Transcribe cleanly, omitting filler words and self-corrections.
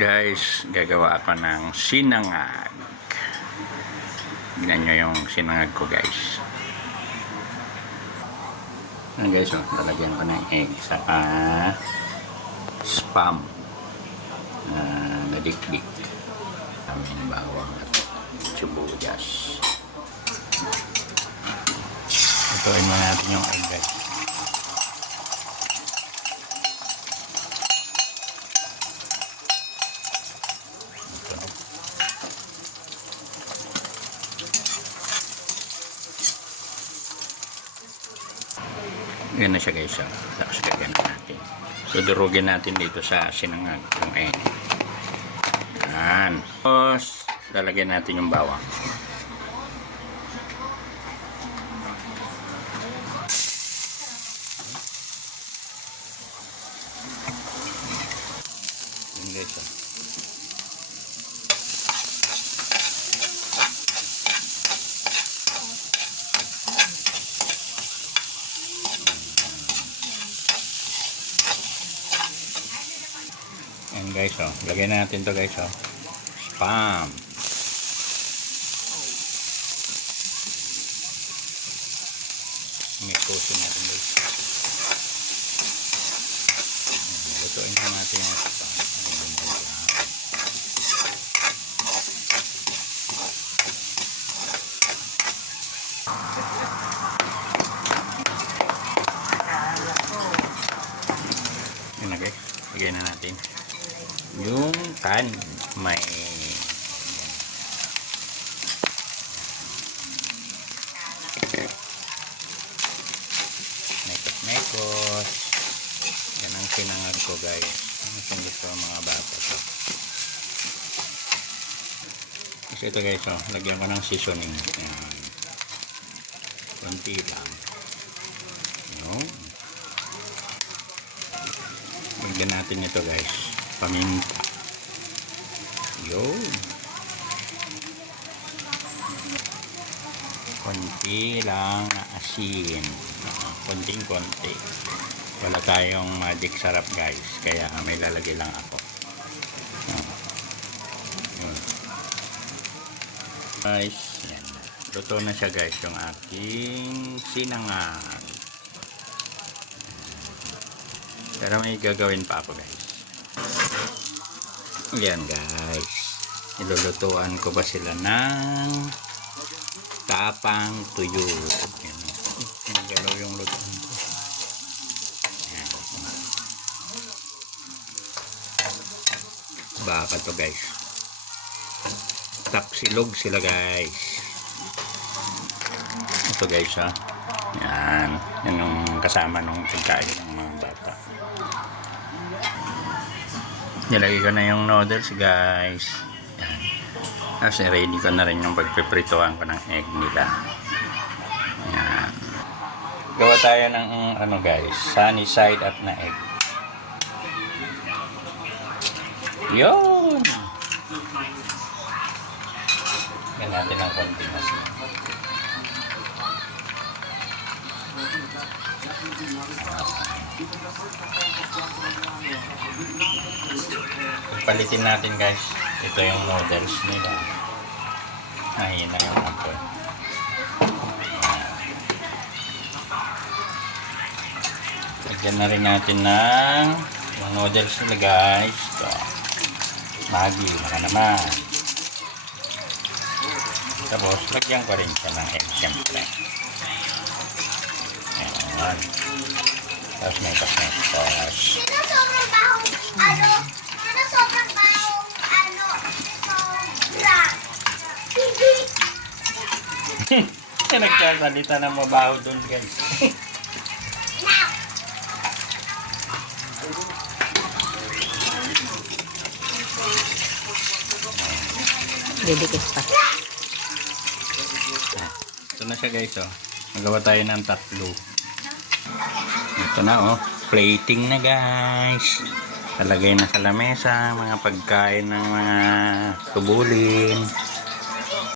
Guys, gagawa ako ng sinangag. Tignan nyo yung sinangag ko, guys. Ayan guys, talagyan ko ng egg saka spam na dikdik. Kaming bawang at sibuyas. Ituin mo natin yung egg, guys. Yan na siya guys. Tapos gagawin natin. So durugin natin dito sa sinangag yung egg. Yan. Tapos lalagyan natin yung bawang. Yan guys. Ayan guys, lagyan natin to guys, spam. Mixusin natin guys. Lutuin na natin yung spam. Ayan na guys, lagyan na natin yung may mekos. Yan ang sinangag ko guys. Ang gusto ng mga bata to. Kasi ito guys, lagyan ko ng seasoning. Kunti lang. Lagyan natin ito guys, paminta. Yun. Konti lang na asin. Konting-konti. Wala tayong magic sarap guys. Kaya may lalagay lang ako. Guys, yan. Luto na siya guys yung aking sinangag. Pero may gagawin pa ako guys. Yan guys. Ilulutuan ko ba sila ng tapang tuyo. Yan. Galaw yung lutuan ko. Yan. Baka to guys. Tapsilog sila guys. Ito guys Yan. Yan yung kasama nung pagkain ng mga bata. Nilagay ko na yung noodles guys. Yan. Kasi ready ko na rin yung pagpiprituhan ko ng egg nila. Yan. Gawa tayo ng guys, sunny side up na egg. Yun! Yan natin ang konti na siya. Palitin natin guys. Ito yung noodles nila. Mahina yung apoy. Lagyan na rin natin ng yung noodles nila guys. Ito. Maggi. Baka naman. Tapos lagyan ko rin siya ng egg syempre. Ayan. Tapos may pasmetos. Nagkasalita ng mabaho dun guys. Didikit pa. Ito na siya guys Magawa tayo ng tatlo. Ito na plating na guys. Talagay na sa lamesa mga pagkain ng mga tubulin.